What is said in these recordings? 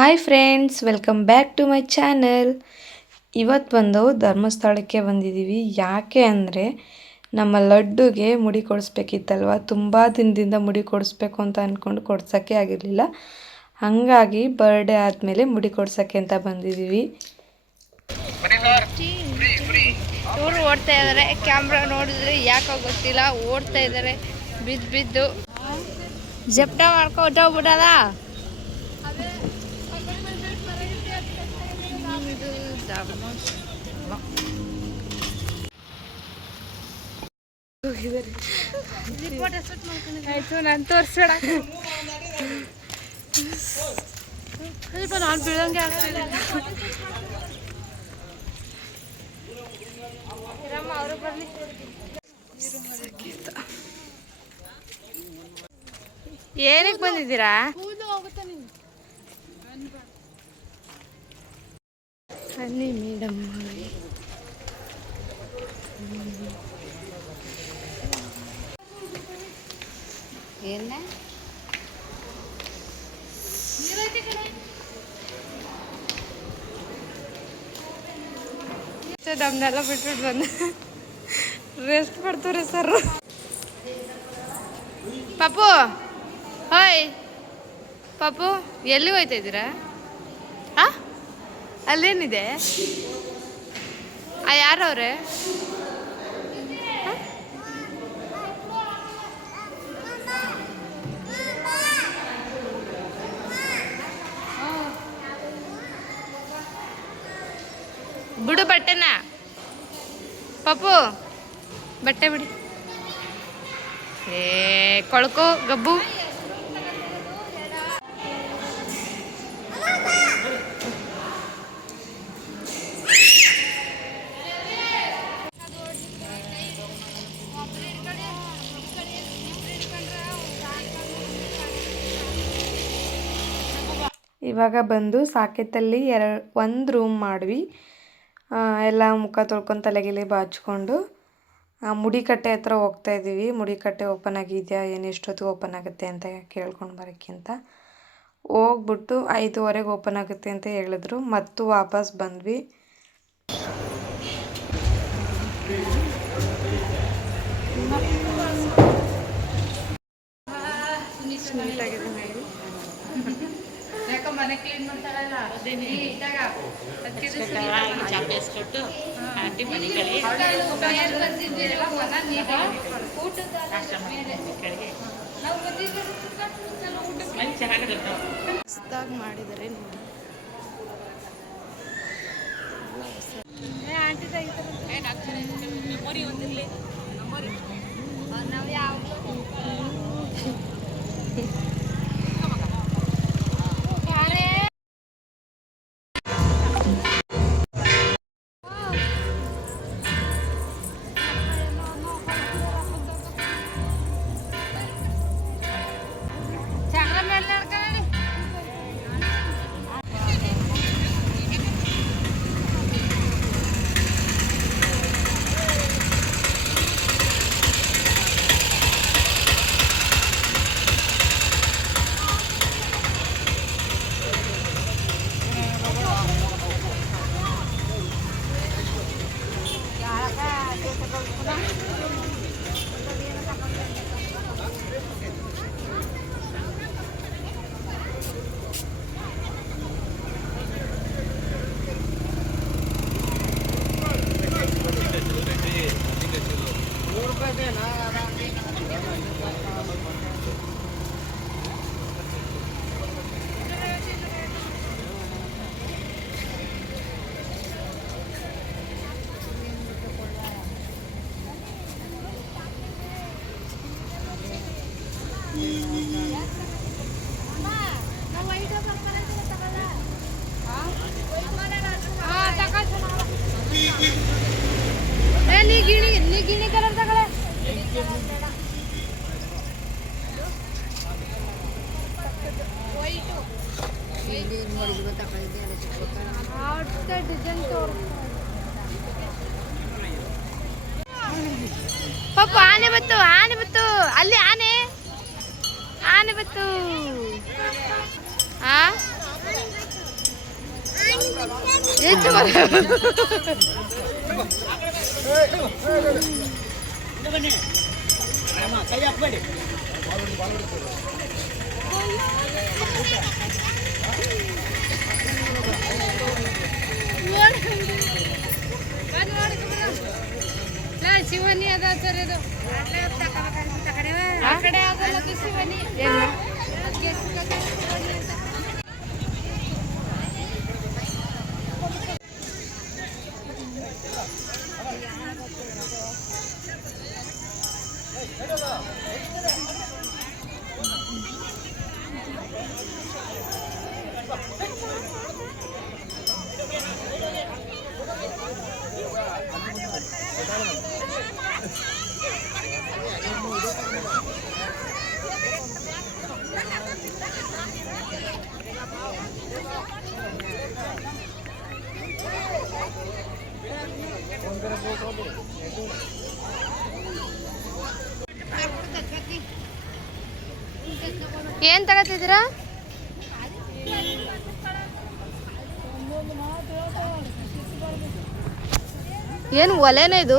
Hi friends welcome back to my channel ಇವತ್ತು ಬಂದು ಧರ್ಮಸ್ಥಳಕ್ಕೆ ಬಂದಿದ್ದೀವಿ ಯಾಕೆ ಅಂದರೆ ನಮ್ಮ ಲಡ್ಡುಗೆ ಮುಡಿ ಕೊಡಿಸ್ಬೇಕಿತ್ತಲ್ವ? ತುಂಬ ದಿನದಿಂದ ಮುಡಿ ಕೊಡಿಸ್ಬೇಕು ಅಂತ ಅಂದ್ಕೊಂಡು ಕೊಡ್ಸೋಕ್ಕೆ ಆಗಿರಲಿಲ್ಲ. ಹಾಗಾಗಿ ಬರ್ಡೇ ಆದಮೇಲೆ ಮುಡಿ ಕೊಡ್ಸೋಕ್ಕೆ ಅಂತ ಬಂದಿದ್ದೀವಿ ಇವರು ಓಡ್ತಾ ಇದ್ದಾರೆ ಕ್ಯಾಮ್ರಾ ನೋಡಿದ್ರೆ ಯಾಕೋ ಗೊತ್ತಿಲ್ಲ. ಓಡ್ತಾ ಇದ್ದಾರೆ ಬಿದ್ದು ಬಿದ್ದು. ಜಪ್ಟ ಮಾಡ್ಕೊಂಡು No. ಆಯ್ತು ನಾನು ತೋರಿಸ್ಬೇಡ. ಸ್ವಲ್ಪ ನಾನು ಬೀಳಂಗೆ ಆಗ್ತಿಲ್ಲ ಅವರು ಏನಕ್ಕೆ ಬಂದಿದ್ದೀರಾ? ಬನ್ನಿ ಮೇಡಮ್ ಏನ ನಮ್ನೆಲ್ಲ ಬಿಟ್ಬಿಟ್ಟು ಬಂದು ರೆಸ್ಟ್ ಕೊಡ್ತಾರೆ ಸರ್ ಪಾಪು ಹಾಯ್ ಪಾಪು ಎಲ್ಲಿ ಹೋಯ್ತಾ ಇದ್ದೀರಾ ಆ ಅಲ್ಲೇನಿದೆ? ಆ ಯಾರವ್ರೆ? ಬಿಡು ಬಟ್ಟೆನ. ಪಪ್ಪು ಬಟ್ಟೆ ಬಿಡಿ. ಏ ಕೊಳಕು ಗಬ್ಬು. ಇವಾಗ ಬಂದು ಸಾಕೆತಲ್ಲಿ ಎರಡು ಒಂದು ರೂಮ್ ಮಾಡ್ವಿ. ಎಲ್ಲ ಮುಖ ತೊಳ್ಕೊಂಡು ತಲೆಗಿಲೆ ಬಾಚ್ಕೊಂಡು ಮುಡಿಕಟ್ಟೆ ಹತ್ರ ಹೋಗ್ತಾ ಇದ್ದೀವಿ. ಮುಡಿಕಟ್ಟೆ ಓಪನ್ ಆಗಿದೆಯಾ, ಏನು ಎಷ್ಟೊತ್ತಿಗೆ ಓಪನ್ ಆಗುತ್ತೆ ಅಂತ ಕೇಳ್ಕೊಂಡು ಬರೋಕ್ಕಿಂತ. ಹೋಗ್ಬಿಟ್ಟು ಐದುವರೆಗೆ ಓಪನ್ ಆಗುತ್ತೆ ಅಂತ ಹೇಳಿದ್ರು. ಮತ್ತು ವಾಪಸ್ ಬಂದ್ವಿ. ಚಾಪೆ ಕೊಟ್ಟು ಆಂಟಿ ಮನೆ ಕಡೆ ಮನೆ ಚೆನ್ನಾಗಿರುತ್ತೆ ಹೊಸ್ದಾಗಿ ಮಾಡಿದ್ದಾರೆ ನಾವು ಏ, ಹೆಚ್ಚು ಬರ ಶಿವನಿ ಅದ ಸರ್ ಇದು ಆ ಕಡೆ ಆಗಲ್ಲ ಅದು ಶಿವನಿ Thank you. ಏನ್ ತಗೋತಿದ್ದೀರಾ? ಏನು ಒಲೆನ ಇದು?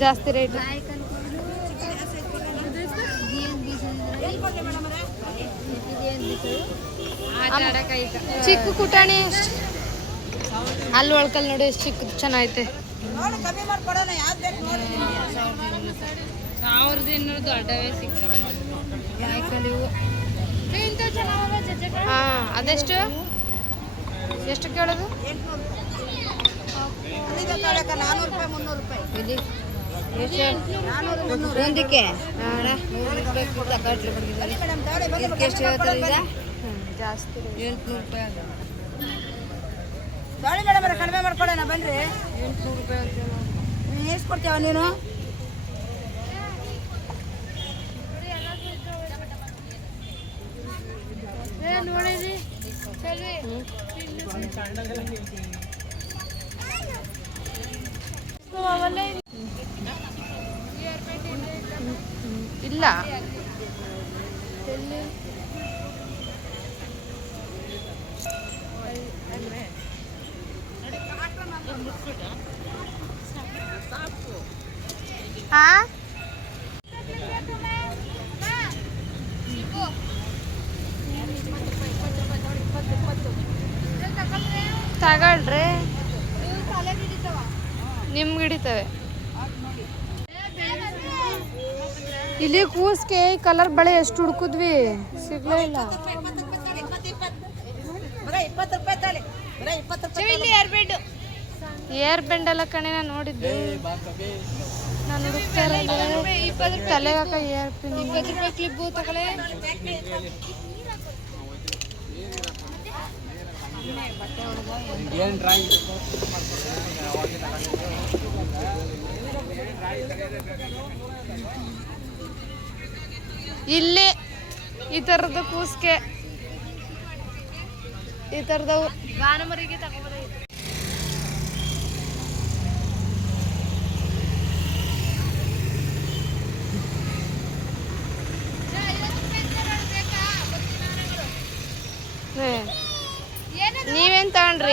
ಜಾಸ್ತಿ ರೇಟ್ ಚಿಕ್ಕ ಕುಟಾಣಿ ಅಲ್ಲಿ ಒಳ್ಕಲ್ ನೋಡಿ ಎಷ್ಟು ಚಿಕ್ಕದು ಚೆನ್ನಾಗೈತೆ. ಸಾವಿರದ ಇನ್ನೂರು ದೊಡ್ಡವೇ ಸಿಗ್ತಾವೆ ಹಾ ಅದೆಷ್ಟು? ಎಷ್ಟು ಕೇಳೋದು? ಇಲ್ಲಿ. ಒಂದಕ್ಕೆ? ಎಷ್ಟು ಹೇಳ್ತಾರೆ ಈಗ? ಜಾಸ್ತಿ ಎಂಟ್ನೂರು ರೂಪಾಯಿ ಅದ ಗಾಳಿ ಮೇಡಮ್ ಕಡಿಮೆ ಮಾಡ್ಕೊಳ್ಳೋಣ ಬನ್ರಿ. ಎಂಟ್ನೂರು ರೂಪಾಯಿ ಅಂತ ನೀನು ಎಷ್ಟು ಕೊಡ್ತೀವ ನೀನು? ನೋಡಿರಿ ತಗೊಳ್ರಿ. ನಿಮ್ಗೆ ಹಿಡಿತವೆ. ಇಲ್ಲಿ ಕೂಸ್ಗೆ ಕಲರ್ ಬಳೆ ಎಷ್ಟು ಹುಡುಕಿದ್ವಿ? ಸಿಗ್ಲೇ ಇಲ್ಲ. ಬರೀ ಇಪ್ಪತ್ತು ರೂಪಾಯಿ ತಾಳಿ ಬರೀ ಇಪ್ಪತ್ತು ರೂಪಾಯಿ ಏರ್ ಬೆಂಡ್. ಎಲ್ಲ ಕಣೆ ನಾನು ನೋಡಿದ್ದೆ. ನಾನು ಹುಡುಕ್ತಾ ಇರೋದು. ತಲೆಗೆ ಹಾಕ ಏರ್ ಪಿನ್ ಇಲ್ಲಿ ಈ ತರದ ಕೂಸ್ಗೆ ಈ ಥರದವು ಗಾನಮರಿಗೆ ತಗೊಂಡ್ಬಂದ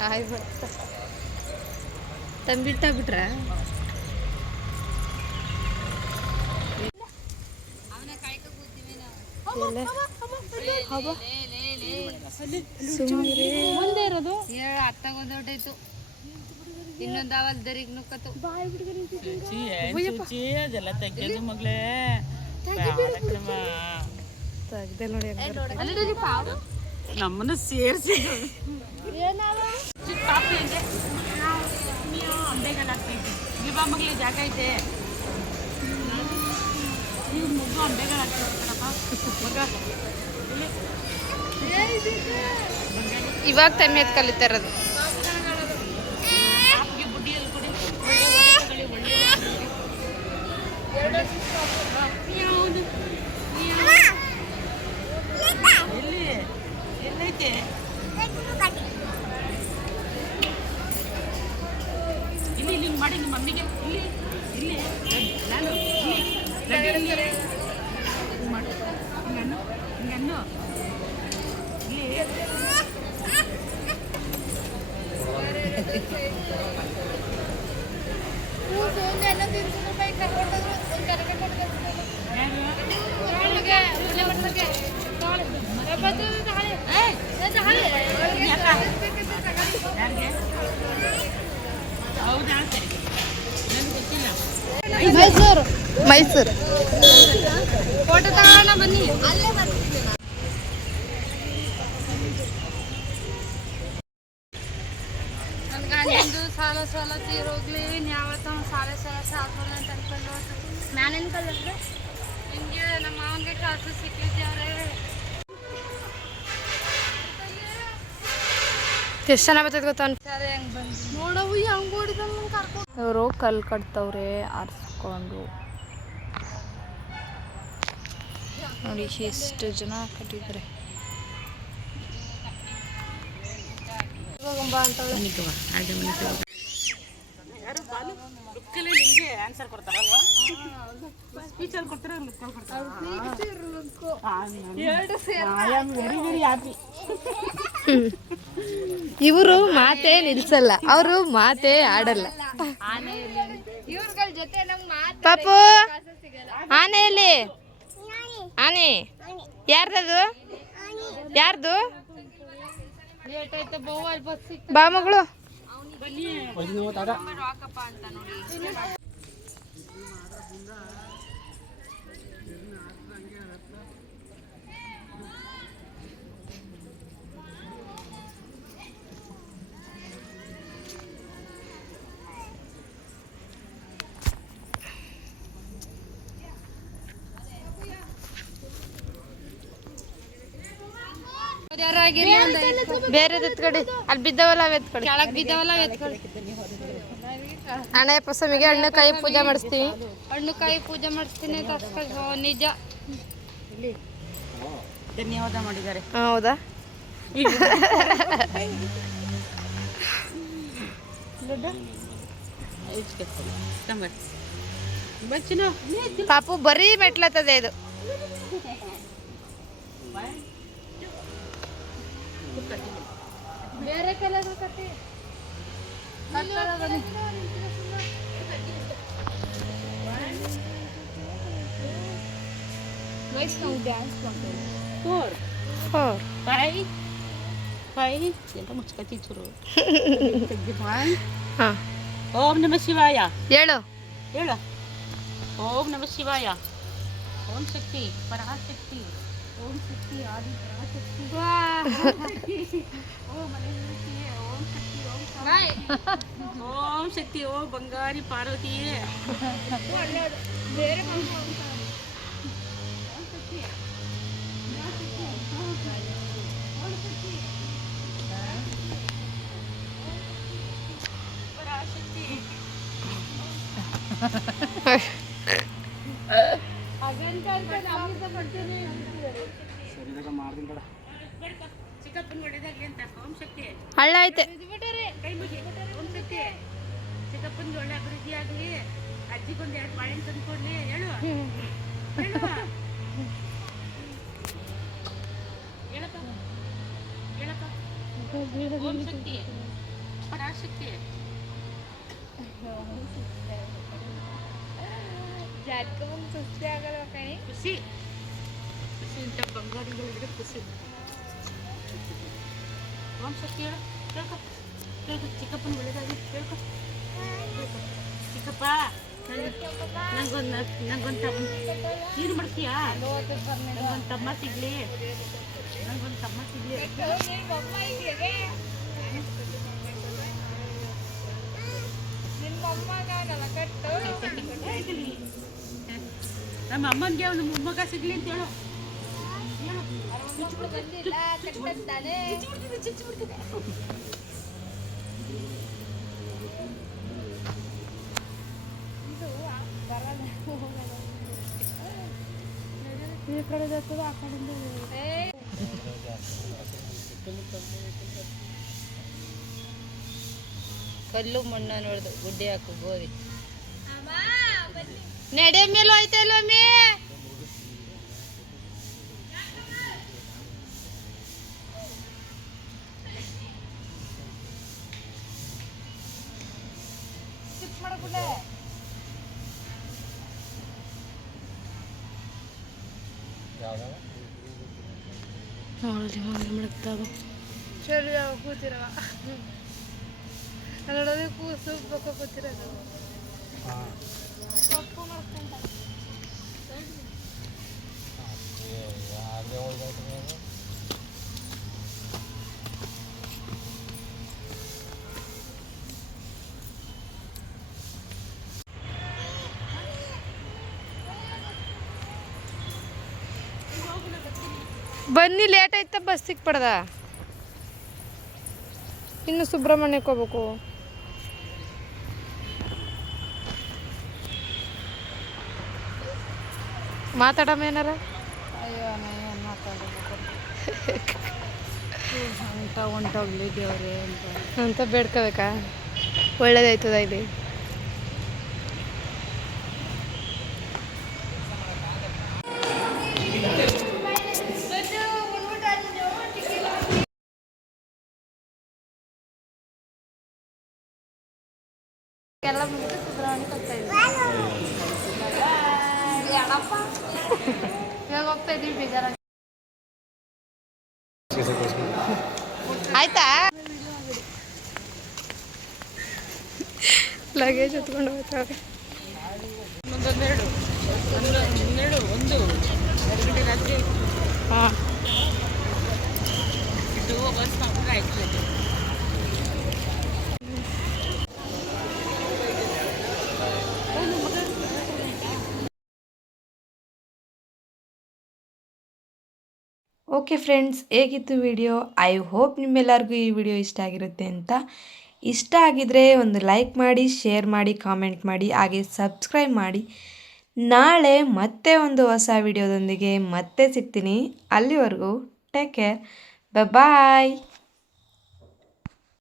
ಹಾಯ್ ತಂಬಿಟ್ಟ ಬಿಟ್ರ ಮುಂದೆ ಇರೋದು? ಇನ್ನೊಂದು ಅವಲ್ ದರಿಗೆ ನುಕ್ಕತ್ತು. ಅದೆಲ್ಲ ತೆಗೆದು ಮಗಳೇ. ತೆಗ್ದೆ ನೋಡಿ ನಮ್ಮನ್ನ ಸೇರಿಸಿ ಇದೆ. ಹಾಕ್ತೈತಿ ಜಾಗ ಐತೆ. ನೀವು ಮುಗ್ಗು ಅಂಬೆಗಳು ಹಾಕ್ತಿರ್ತಾರಪ್ಪ ಮಗ. ಇವಾಗ ತಮ್ಮಿ ಎತ್ ಕಲಿತಾ ಇರೋದು. ಕಾಪಿಗೆ ಬುಡ್ಡಿಯಲ್ಲಿ ಕೊಡಿ. ಒಳ್ಳೆ ಒಳ್ಳೆ ತಗೊಳ್ಳಿ ಒಳ್ಳೆ ಯಾವುದು ಎಲ್ಲಿ ಎಲ್ಲೈತೆ ಇಲ್ಲಿ ಇಲ್ಲಿ ಮಾಡಿ ನಿಮ್ಮ ಮಮ್ಮಿಗೆ. ಇಲ್ಲಿ ಇಲ್ಲಿ. ನಾನು ಇಲ್ಲಿ ರೆಡಿ ಇಲ್ಲಿ ಹಿಂಗ್ ಮಾಡು ಹಿಂಗನ್ನು ಹಿಂಗನ್ನು ಇಲ್ಲಿ ಯಾರು ಯಾರಿಗೆ ಹೌದಾ ಸರಿ ನನಗೆ ಗೊತ್ತಿಲ್ಲ ಮೈಸೂರು ಮೈಸೂರು ಫೋಟೋ ತಗೋಣ ಬನ್ನಿ. ನನ್ನ ಗಂಡಂದು ಸಾಲ ಸಾಲ ತೀರೋಗ್ಲಿ ಯಾವತ್ತ ಸಾಲ ಸಾಲ ಅಂತ ಅನ್ಕೊಂಡು ಹಿಂಗೆ ನಮ್ಮ ಮಾವನಿಗೆ ಕಾಸು ಎಷ್ಟು ಜನ ಬರ್ತೈತೆ ಗೊತ್ತಾ? ನೋಡವು ಹೆಂಗ್ ಓಡಿದ ಕರ್ಕೊಂಡು ಅವರು ಕಲ್ ಕಟ್ತವ್ರೆ ಆರಿಸ್ಕೊಂಡು. ನೋಡಿ ಎಷ್ಟು ಜನ ಕಟ್ಟಿದ್ದಾರೆ. ಇವರು ಮಾತೇ ನಿಲ್ಸಲ್ಲ ಅವರು ಮಾತೇ ಆಡಲ್ಲ. ಪಾಪು ಆನೆಯಲ್ಲಿ. ಆನೆ. ಯಾರ್ದದು? ಯಾರ್ದು? ಬಾ ಮಗಳು. ಬೇರೆ ಎತ್ಕೊಡಿ ಅಲ್ಲಿ ಬಿದ್ದವಲ್ಲ ಅವ್ ಕೆಳಗೆ ಕೆಳಗ್ ಬಿದ್ದವಲ್ಲ ಅವ್ ಎತ್ಕಡಿ ಹಣೆ ಪಸಮಿಗೆ ಹಣ್ಣು ಕಾಯಿ ಪೂಜೆ ಮಾಡಿಸ್ತೀವಿ ಹಣ್ಣು ಕಾಯಿ ಪೂಜೆ ಮಾಡಿಸ್ತೀನಿ ನಿಜ ಧನ್ಯವಾದ ಮಾಡಿದ್ದಾರೆ ಹೌದಾ ಪಾಪು ಬರೀ ಮೆಟ್ಲತ್ತದೆ ಇದು ಬೇರೆ ಕಲರ್ ಕಟ್ಟಿ ಫೋರ್ ಫೋರ್ ಫೈವ್ ಫೈವ್ ಎಲ್ಲ ಮುಚ್ಕತಿ ಚೂರು ಹಾ ಓಂ ನಮ ಶಿವಾಯ ಹೇಳು. ಹೇಳ. ಓಂ ನಮ ಶಿವಾಯ. ಓಂ ಶಕ್ತಿ ಪರಾಶಕ್ತಿ ಓಂ ಶಕ್ತಿ ಆದಿ ಪರಾಶಕ್ತಿ ಓಂ ಅನಂತಶಕ್ತಿ, ಓಂ ಶಕ್ತಿ ಓಂ ಶಾಂತಿ. ಓಂ ಶಕ್ತಿ ಓಂ ಬಂಗಾರಿ ಪಾರ್ವತಿಯೇ ಚಿಕ್ಕಪ್ಪನ ಒಳ್ಳೇದಾಗ್ಲಿ ಅಂತ ಓಂ ಶಕ್ತಿ ಹಳ್ಳ ಐತೆ. ಕೈ ಮುಗಿ ಓಂ ಶಕ್ತಿ ಚಿಕ್ಕಪ್ಪನಿಗೆ ಒಳ್ಳೆ ಅಭಿವೃದ್ಧಿ ಆಗಲಿ ಅಜ್ಜಿಗೊಂದು ಎರಡು ಬಾಳೆಹಣ್ಣು ತಂದು ಕೊಡ್ಲಿ ಹೇಳು ಹೇಳು ಹೇಳಪ್ಪ ಹೇಳಪ್ಪ ಓಂ ಶಕ್ತಿ ಪರಾಶಕ್ತಿ ಖುಷಿ ಖುಷಿ ಇಂಥ ಬಂಗಾರಿಗಳಿದ್ರೆ ಖುಷಿ ಓಂ ಶಕ್ತಿ ಹೇಳು ಕೇಳ್ಕೊ ಕೇಳ್ಕೊ ಚಿಕ್ಕಪ್ಪನ ಒಳ್ಳೇದಾಗಿ ಕೇಳ್ಕೊ ಕೇಳ್ಕೊ. ಚಿಕ್ಕಪ್ಪ ನಂಗೊಂದು ನಂಗೊಂದು ತಮ್ಮ ನೀರು ಮಾಡ್ತೀಯಾ ನಂಗೊಂದು ತಮ್ಮ ಸಿಗ್ಲಿ ನಂಗೊಂದು ತಮ್ಮ ಸಿಗ್ಲಿ ನಿನ್ನ ನಮ್ಮ ಅಮ್ಮನಿಗೆ ಒಂದು ಮೊಮ್ಮಗ ಸಿಗ್ಲಿ ಅಂತ ಹೇಳು. ಕಲ್ಲು ಮಣ್ಣ ನೋಡ್ದು ಗುಡ್ಡೆ ಹಾಕು ಗೋರಿ. ನಡೆ ಮೇಲೆ ಹೋಯ್ತಲ್ಲ ಮೇ? ಯಾವ ಕೂತಿರವ? ನೋಡೋದು ಕೂಸು ಪಕ್ಕ ಕೂತಿರೋದು. ಬನ್ನಿ ಲೇಟ್ ಆಯ್ತಾ ಬಸ್ ಪಡ್ದ ಇನ್ನು ಸುಬ್ರಹ್ಮಣ್ಯಕ್ಕೆ ಹೋಗ್ಬೇಕು. ಮಾತಾಡಮ್ಮ ಏನಾರ? ಹೊಂಟೋಗ್ಲಿ ದೇವ್ರೆ ಅಂತ. ಅಂತ ಬೇಡ್ಕೋಬೇಕಾ? ಒಳ್ಳೇದಾಯ್ತದ ಇಲ್ಲಿ ಎಲ್ಲ ಮುಗಿದು ಸುಬ್ರಹ್ಮಣ್ಯಕ್ಕೆ ಕೊಡ್ತಾ ಇದ್ದೀವಿ ಇವಾಗ ಹೋಗ್ತಾ ಇದೀವಿ ಬೇಜಾರಾಗಿ ಆಯ್ತಾ? ಲಗೇಜ್ ಎತ್ಕೊಂಡು ಹೋಗ್ತಾವೆ ಒಂದೊಂದೆರಡು ಒಂದು ಒಂದೆರಡು ಒಂದು ಎರಡು ಗಂಟೆ ರಾತ್ರಿ ಹಾಂ. ಇದು ಬಸ್ ಆಯ್ತು. ಓಕೆ ಫ್ರೆಂಡ್ಸ್, ಹೇಗಿತ್ತು ವಿಡಿಯೋ? ಐ ಹೋಪ್ ನಿಮ್ಮೆಲ್ಲರಿಗೂ ಈ ವಿಡಿಯೋ ಇಷ್ಟ ಆಗಿರುತ್ತೆ ಅಂತ. ಇಷ್ಟ ಆಗಿದ್ರೆ ಒಂದು ಲೈಕ್ ಮಾಡಿ ಶೇರ್ ಮಾಡಿ ಕಾಮೆಂಟ್ ಮಾಡಿ, ಹಾಗೆ ಸಬ್ಸ್ಕ್ರೈಬ್ ಮಾಡಿ. ನಾಳೆ ಮತ್ತೆ ಒಂದು ಹೊಸ ವಿಡಿಯೋದೊಂದಿಗೆ ಮತ್ತೆ ಸಿಗ್ತೀನಿ. ಅಲ್ಲಿವರೆಗೂ ಟೇಕ್ ಕೇರ್ ಬಾಯ್